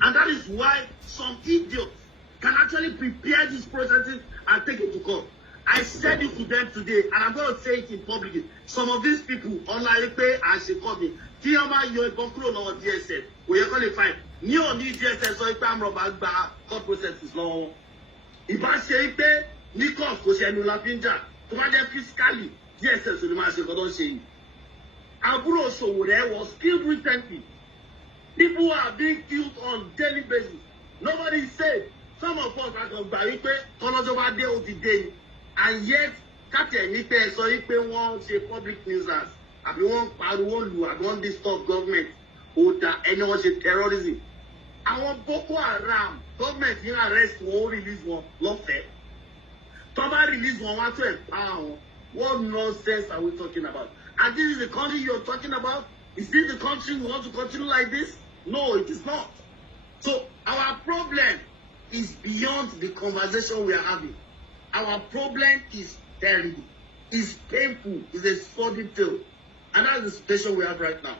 And that is why some idiots can actually prepare these processes and take it to court. I said it to them today, and I'm going to say it in public. Some of these people, online pay as a company, TMI, you're going to know DSS. We are going to find new DSS, so if I'm about court processes long. If I say pay, Nikos, because you're not pinja, to manage fiscally, DSS will manage to say. Aburo Sowore was killed recently. People are being killed on daily basis. Nobody is safe. Some of us are going to buy it, and yet, Captain Nipe so if they want say public nuisance, if you want Paruolu, I don't disturb government, or that anyone say terrorism. I want Boko Haram, government in arrest won't release one, not fair. Toba release one, want to empower. What nonsense are we talking about? And this is the country you're talking about? Is this the country we want to continue like this? No, it is not. So our problem is beyond the conversation we are having. Our problem is terrible, it's painful, it's a sordid tale. And that's the situation we have right now.